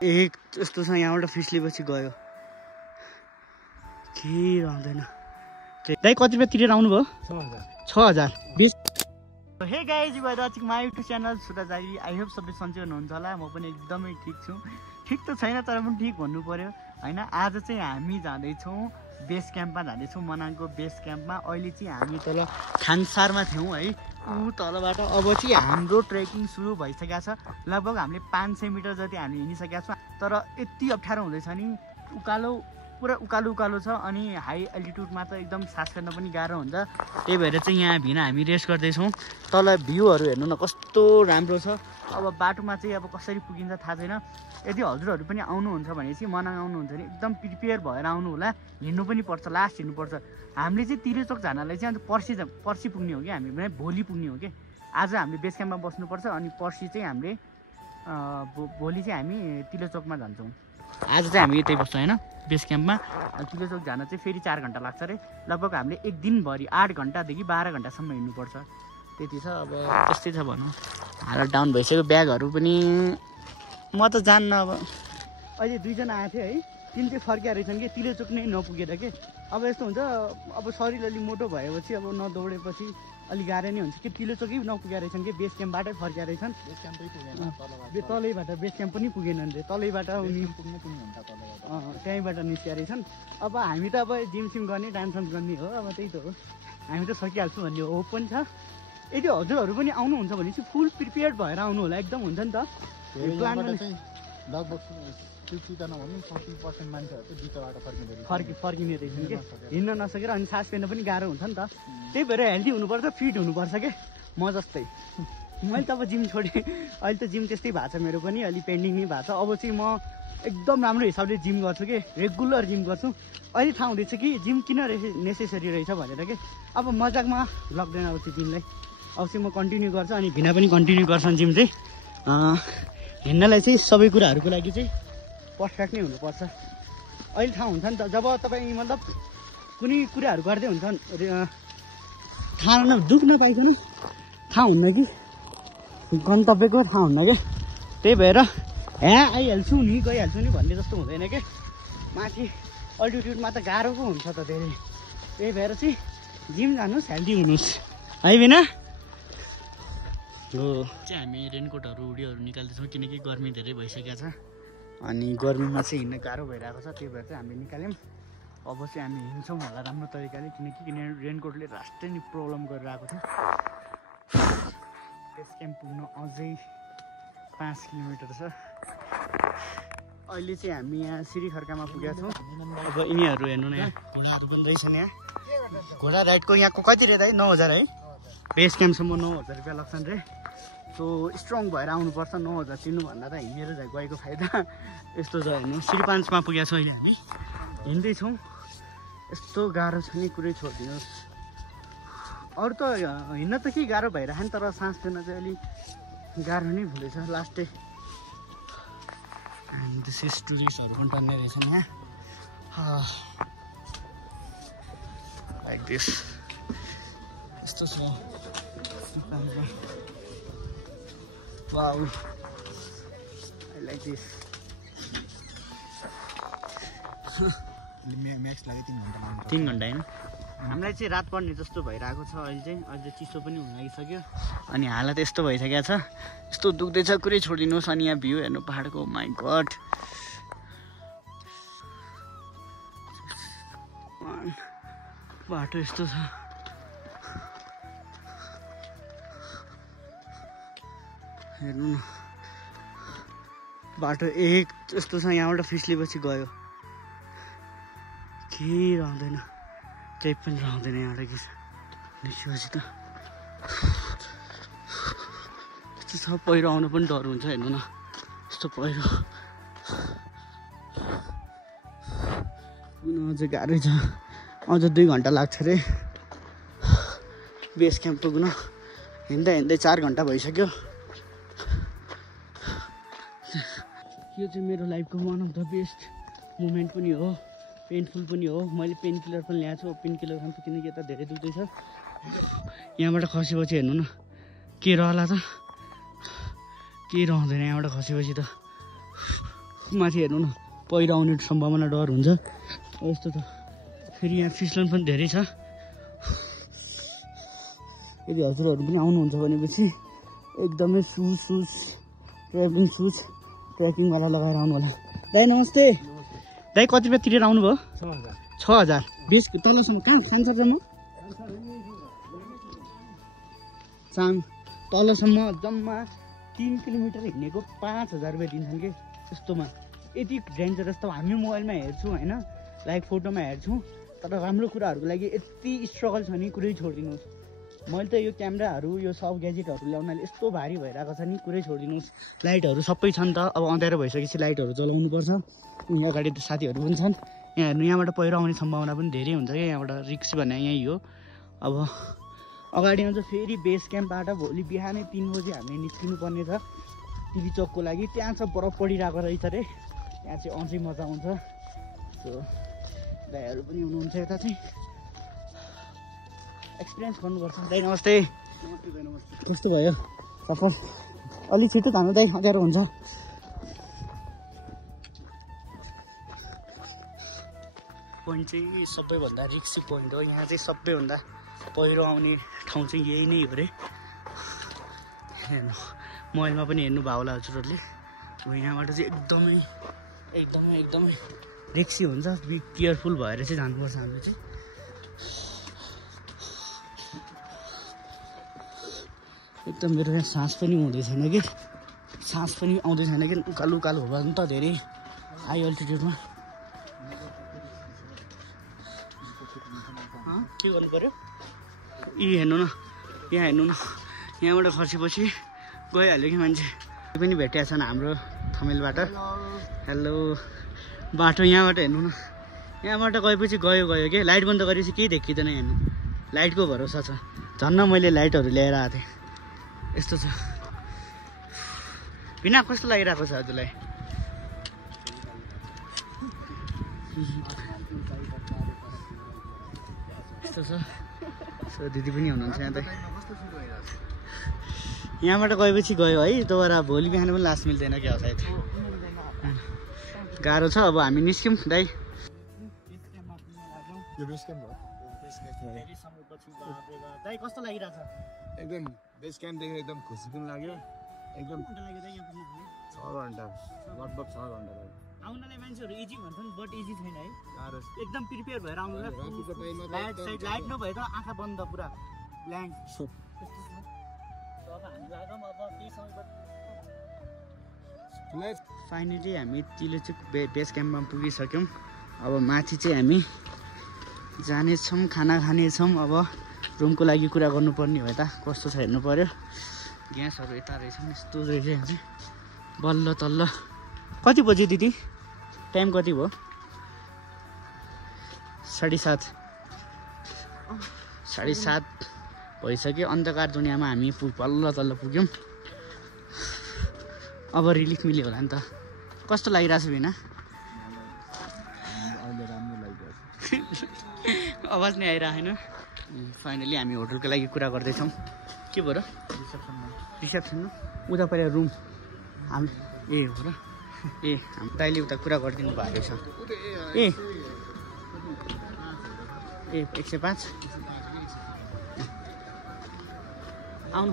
एक यस्तो छ यहाँबाट फिस्लेपछि गयो केही रहँदैन। दाइ कति रुपियाँ तिरेर आउनुभयो? 6000 20। Hey guys you are watching my YouTube channel Sudha जारी। आई होप सबै सन्चै हुनुहुन्छ होला। म पनि एकदमै ठिक छु। ठिक त छैन तर पनि ठिक भन्नु पर्यो होइन। आज चाहिँ हामी जाँदैछौँ बेस क्याम्पमा जाँदैछौँ, मनाङको बेस क्याम्पमा। अहिले चाहिँ हामी तल खानसारमा थियौँ है, ऊ तलबाट। अब चाहिँ हाम्रो ट्रेकिङ सुरु भइसकेको छ। लगभग हामीले 500 मिटर जति हामी हिँडिसकेका छौँ। तर यति अप्ठ्यारो हुँदैछ नि, उकालो पुरा उकालो छ अनि हाई एल्टिट्युडमा त एकदम सास फेर्न पनि गाह्रो हुन्छ। त्यही भएर चाहिँ यहाँ भिन हामी रेस्ट गर्दैछौँ। तल भ्यूहरू हेर्नु न कस्तो राम्रो छ। अब बाटोमा चाहिँ अब कसरी पुगिन्छ थाहा छैन। यदि हजुरहरू पनि आउनुहुन्छ भने चाहिँ मनाङ आउनुहुन्छ भने एकदम प्रिपेयर भएर आउनु होला। हिँड्नु पनि पर्छ, लास्ट हिँड्नुपर्छ। हामीले चाहिँ तिरेचोक जानलाई चाहिँ अन्त पर्सि पुग्ने हो कि हामी भने भोलि पुग्ने हो कि। आज हामीले बेस क्याम्पमा बस्नुपर्छ अनि पर्सि चाहिँ हामीले भोलि चाहिँ हामी तिरेचोकमा जान्छौँ। आज चाहिँ हामी यतै बस्छौँ होइन बेस क्याम्पमा। तिरेचोक जान चाहिँ फेरि 4 घन्टा लाग्छ अरे। लगभग हामीले एक दिनभरि 8 घन्टादेखि 12 घन्टासम्म हिँड्नुपर्छ। त्यति छ। अब त्यस्तै छ भनौँ। हालत डाउन भइसक्यो। ब्यागहरू पनि म त जान्न। अब अहिले 2 जना आएको थियो है, तिन चाहिँ फर्किया रहेछन् कि तिरेचोक नै नपुगेर के। अब यस्तो हुन्छ, अब शरीर अलि मोटो भएपछि अब नदौडेपछि अलिक गाह्रो नै हुन्छ कि। तिरेचोकै नपुगेर रहेछन् कि बेस क्याम्पबाटै फर्किया रहेछन्। बेस क्याम्पै पुगेन, तलैबाट बेस क्याम्प पनि पुगेनन् रे। तलैबाट उनी त्यहीँबाट निस्किया रहेछन्। अब हामी त अब जिमसिम गर्ने डान्सन्स गर्ने हो। अब त्यही त हो, हामी त सकिहाल्छौँ भन्ने होप पनि छ। यदि हजुरहरू पनि आउनुहुन्छ भने चाहिँ फुल प्रिपेयर्ड भएर आउनु होला। एकदम हुन्छ नि त प्लान। लगभग 50 नभन्नु 40% मान्छेहरू चाहिँ बिचबाट फर्किने रहेछन् कि, हिँड्न नसकेर अनि सास फेर्न पनि गाह्रो हुन्छ नि त। त्यही भएर हेल्दी हुनुपर्छ, फिट हुनुपर्छ क्या। म जस्तै मैले त अब जिम छोडेँ। अहिले त जिम त्यस्तै भएको छ मेरो पनि, अलि पेन्डिङ नै भएको छ। अब चाहिँ म एकदम राम्रो हिसाबले जिम गर्छु कि, रेगुलर जिम गर्छु। अहिले थाहा हुँदैछ कि जिम किन नेसेसरी रहेछ भनेर कि। अब मजाकमा लाग्दैन अब चाहिँ जिमलाई। अब चाहिँ म कन्टिन्यू गर्छु अनि भिना पनि कन्टिन्यू गर्छन् जिम चाहिँ। हिँड्नलाई चाहिँ सबै कुराहरूको लागि चाहिँ पर्फेक्ट नै हुनुपर्छ। अहिले थाहा हुन्छ नि त, जब तपाईँ मतलब कुनै कुराहरू गर्दै हुन्छ थाहा दुख नपाइकन थाहा हुन्न कि गन्तव्यको थाहा हुन्न क्या। त्यही भएर आइहाल्छु नि गइहाल्छु नि भन्ने जस्तो हुँदैन क्या। माथि अल्टिट्युडमा त गाह्रो पो हुन्छ त धेरै। त्यही भएर चाहिँ जिम जानुहोस्, हेल्दी हुनुहोस् है बिना हो। चाहिँ हामी रेनकोटहरू उडीहरू निकाल्दैछौँ किनकि गर्मी धेरै भइसकेको छ अनि गर्मीमा चाहिँ हिँड्न गाह्रो भइरहेको छ। त्यही भएर चाहिँ हामी निकाल्यौँ। अब चाहिँ हामी हिँड्छौँ होला राम्रो तरिकाले किनकि रेनकोटले राष्ट्रै नै प्रब्लम गरिरहेको छ। बेस क्याम्प पुग्नु अझै 5 किलोमिटर छ। अहिले चाहिँ हामी यहाँ सिरिखर्कामा पुगेका छौँ। अब यिनीहरू हेर्नु न, यहाँ घोडाहरू पनि रहेछन्। यहाँ घोडा राइडको यहाँको कति रे दाइ? 9000 है। बेस क्याम्पसम्म 9000 रुपियाँ लाग्छन् रे। सो स्ट्रङ भएर आउनुपर्छ। 9000 तिर्नुभन्दा त हिँडेर गएको फाइदा यस्तो छ हेर्नु। श्री 5 मा पुगेका छौँ अहिले हामी, हिँड्दैछौँ। यस्तो गाह्रो छ नि कुरै छोडिदिनुहोस्। अरू त हिँड्न त के गाह्रो भइरहेको नि, तर सास फेर्न चाहिँ अलिक गाह्रो नै हुँदैछ लास्टै। अनि त्यसै टुरिस्टहरू पनि टन्ने रहेछन् यहाँ लाइक दिस। यस्तो छ wow, I like this. Max लाग्यो 3 घन्टा होइन। हामीलाई चाहिँ रात पर्ने जस्तो भइरहेको छ अहिले चाहिँ। अझै चिसो पनि हुन लागिसक्यो अनि हालत यस्तो भइसकेको छ। यस्तो दुख्दैछ कुरै छोडिदिनुहोस्। अनि यहाँ भ्यू हेर्नु पाहाडको, माई गड। बाटो यस्तो छ। हेर्नु न बाटो एक यस्तो छ, यहाँबाट फिस्लेपछि गयो केही रहँदैन, केही पनि रहँदैन यहाँबाट कि निस्केपछि त। यस्तो छ, पहिरो आउनु पनि डर हुन्छ। हेर्नु न यस्तो पहिरो अझै गाह्रै छ। अझ 2 घन्टा लाग्छ अरे बेस क्याम्प पुग्न। हिँड्दा हिँड्दै 4 घन्टा भइसक्यो। यो चाहिँ मेरो लाइफको one of the best moment पनि हो, पेनफुल पनि हो। मैले पेन किलर पनि ल्याएको छु। पेन किलर खान्छु किनकि यता धेरै दुख्दैछ। यहाँबाट खसेपछि हेर्नु न के रहला त, केही रहँदैन यहाँबाट खसेपछि त। माथि हेर्नु न पहिरो आउने सम्भावना डर हुन्छ यस्तो त फेरि यहाँ फिसलन पनि धेरै छ यदि हजुरहरू पनि आउनुहुन्छ भनेपछि एकदमै सुज ट्रेकिङ सुज ट्रेकिङवाला लगाएर आउनु होला दाइ नमस्ते दाइ कति रुपियाँ तिरेर आउनुभयो 6000 20 तलसम्म कहाँ सानसरसम्म तलसम्म जम्मा 3 किलोमिटर हिँडेको 5000 रुपियाँ दिन्छन् कि त्यस्तोमा यति डेन्जरस त हामी मोबाइलमा हेर्छौँ होइन लाइक फोटोमा हेर्छौँ तर राम्रो कुराहरूको लागि यति स्ट्रगल छ नि कुरै छोडिदिनुहोस् मैले त यो क्यामेराहरू यो सब ग्याजेटहरू ल्याउनाले यस्तो भारी भइरहेको छ नि कुरै छोडिदिनुहोस् लाइटहरू सबै छन् त अब अँध्यारो भइसकेपछि लाइटहरू जलाउनुपर्छ यहाँ अगाडि त साथीहरू पनि छन् यहाँ हेर्नु यहाँबाट पहिरो आउने सम्भावना पनि धेरै हुन्छ क्या यहाँबाट रिक्स भने यहीँ हो अब अगाडि आउँछ फेरि बेस क्याम्पबाट भोलि बिहानै 3 बजी हामीले निस्किनु पर्ने छ टिभी चौकको लागि त्यहाँ चाहिँ बरफ परिरहेको रहेछ अरे त्यहाँ चाहिँ अझै मजा आउँछ सो दाइहरू पनि हुनुहुन्छ यता चाहिँ एक्सपिरियन्स गर्नुपर्छ दाइ नमस्ते कस्तो भयो सफर अलिक छिटो धानु दाइ अँध्यारो हुन्छ पोइन्ट चाहिँ सबैभन्दा रिक्सी पोइन्ट हो यहाँ चाहिँ सबैभन्दा पहिरो आउने ठाउँ चाहिँ यही नै हो अरे हेर्नु मोबाइलमा पनि हेर्नु भयो होला हजुरहरूले यहाँबाट चाहिँ एकदमै रिक्सी हुन्छ बी केयरफुल भएर चाहिँ जानुपर्छ हामीले चाहिँ एकदम मेरो यहाँ सास पनि हुँदै छैन कि सास पनि आउँदै छैन कि उकालो उकालो हो नि त धेरै हाई अल्टिट्युडमा के गर्नु पर्यो हेर्नु न यहाँ हेर्नु न यहाँबाट खर्चेपछि गइहाल्यो कि मान्छे पनि भेटेका छन् हाम्रो थमेलबाट हेलो बाटो यहाँबाट हेर्नु न यहाँबाट गएपछि गयो कि लाइट बन्द गरेपछि केही देखिँदैन हेर्नु लाइटको भरोसा छ झन्न मैले लाइटहरू ल्याएर आएको थिएँ यस्तो छ बिना कस्तो लागिरहेको छ हजुरलाई यस्तो छ सो दिदी पनि हुनुहुन्छ यहाँ त यहाँबाट गएपछि गयो है दोबारा भोलि बिहान पनि लास्ट मिल्दैन क्या सायद गाह्रो छ अब हामी निस्क्यौँ दाइ दाइ कस्तो लागिरहेछ एकदम बेस क्याम्पदेखि एकदम खुसी पनि लाग्यो एकदम 6 घन्टा लगभग 6 घन्टा लाग्यो आउनलाई मान्छेहरू इजी भन्छन् बट इजी छैन है एकदम प्रिपेयर भएर आउनुलाई लाइट नभए त आँखा बन्द पुरा ब्ल्याङ्क फाइनली हामी तिलोचुक बेस क्याम्पमा पुगिसक्यौँ अब माथि चाहिँ हामी जानेछौँ खाना खानेछौँ अब रुमको लागि कुरा गर्नुपर्ने हो यता कस्तो छ हेर्नु पर्यो ग्यासहरू यता रहेछन् यस्तो रहेछ यहाँ चाहिँ बल्ल तल्ल कति बजी दिदी टाइम कति भयो 7:30 भइसक्यो अन्धकार दुनियाँमा हामी बल्ल तल्ल पुग्यौँ अब रिलिफ मिल्यो होला नि त कस्तो लागिरहेछ बिना आवाज नै आइरहेन फाइनली हामी होटलको लागि कुरा गर्दैछौँ के भयो र रिसेप्सनमा उता पहिला रुम हामी हो र हामी दाइले उता कुरा गरिदिनु भएको छ 105 आउनु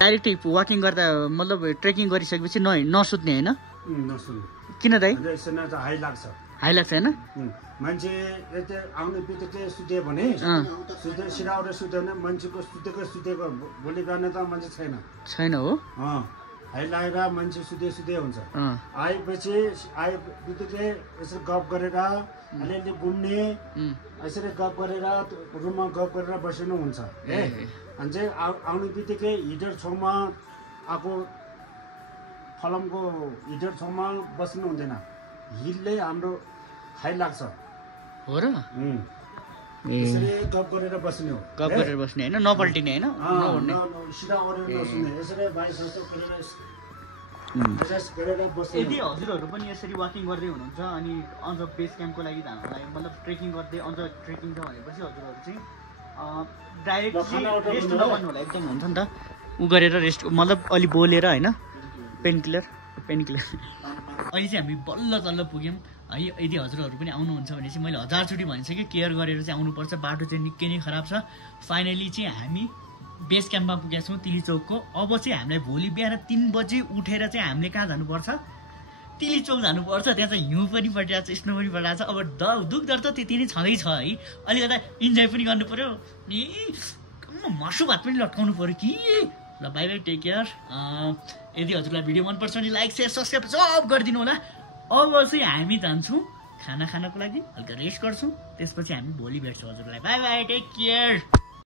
डाइरेक्ट वाकिङ गर्दा मतलब ट्रेकिङ गरिसकेपछि नसुत्ने होइन किन दाइ हाई लाग्छ होइन मान्छे यता आउने बित्तिकै सुत्यो भने सिराउरे सुत्यो भने मान्छेको सुतेको भोलि गर्ने त मान्छे छैन हो हाई लागेर मान्छे सुते हुन्छ आएपछि बित्तिकै यसरी गफ गरेर अलिअलि घुम्ने यसरी गफ गरेर रुममा गफ गरेर बस्नु हुन्छ अनि चाहिँ आउने बित्तिकै हिटर छेउमा आएको फलमको हिटर छेउमा बस्नु हुँदैन हिलले हाम्रो हाई लाग्छ हो र यसरी गफ गरेर बस्ने हो गफ गरेर बस्ने होइन नपल्टिने होइन सिधा ओरेर नसुन्ने यसरी बाई संस्था गरेर बस्ने यदि हजुरहरू पनि यसरी वाकिङ गर्दै हुनुहुन्छ अनि अझ बेस क्याम्पको लागि जानुलाई मतलब ट्रेकिङ गर्दै अझ ट्रेकिङ छ भनेपछि हजुरहरू चाहिँ डाइरेक्ट रेस्ट नगर्नु होला एकदम हुन्छ नि त उ गरेर रेस्ट मतलब अलि बोलेर होइन पेन किलर पेनकिलर अहिले चाहिँ हामी बल्ल तल्ल पुग्यौँ है। यदि हजुरहरू पनि आउनुहुन्छ भने चाहिँ मैले 1000चोटि भनिसकेँ केयर गरेर चाहिँ आउनुपर्छ, बाटो चाहिँ निकै नै खराब छ। फाइनली चाहिँ हामी बेस क्याम्पमा पुगेका छौँ तिली चौकको। अब चाहिँ हामीलाई भोलि बिहान 3 बजे उठेर चाहिँ हामीले कहाँ जानुपर्छ, तिली चौक जानुपर्छ। त्यहाँ चाहिँ हिउँ पनि परिरहेको छ, स्नो पनि परिरहेको छ। अब दुख दर त त्यति नै छँदैछ है, अलिकता इन्जोय पनि गर्नु पऱ्यो नि, मासु भात पनि लट्काउनु पऱ्यो कि। ल बाई बाई, टेक केयर। यदि हजुरलाई भिडियो मनपर्छ भने लाइक सेयर सब्सक्राइब सब गरिदिनु होला। अब चाहिँ हामी जान्छौँ खाना खानको लागि, हल्का रेस्ट गर्छौँ, त्यसपछि हामी भोलि भेट्छौँ हजुरलाई। Bye bye, take care.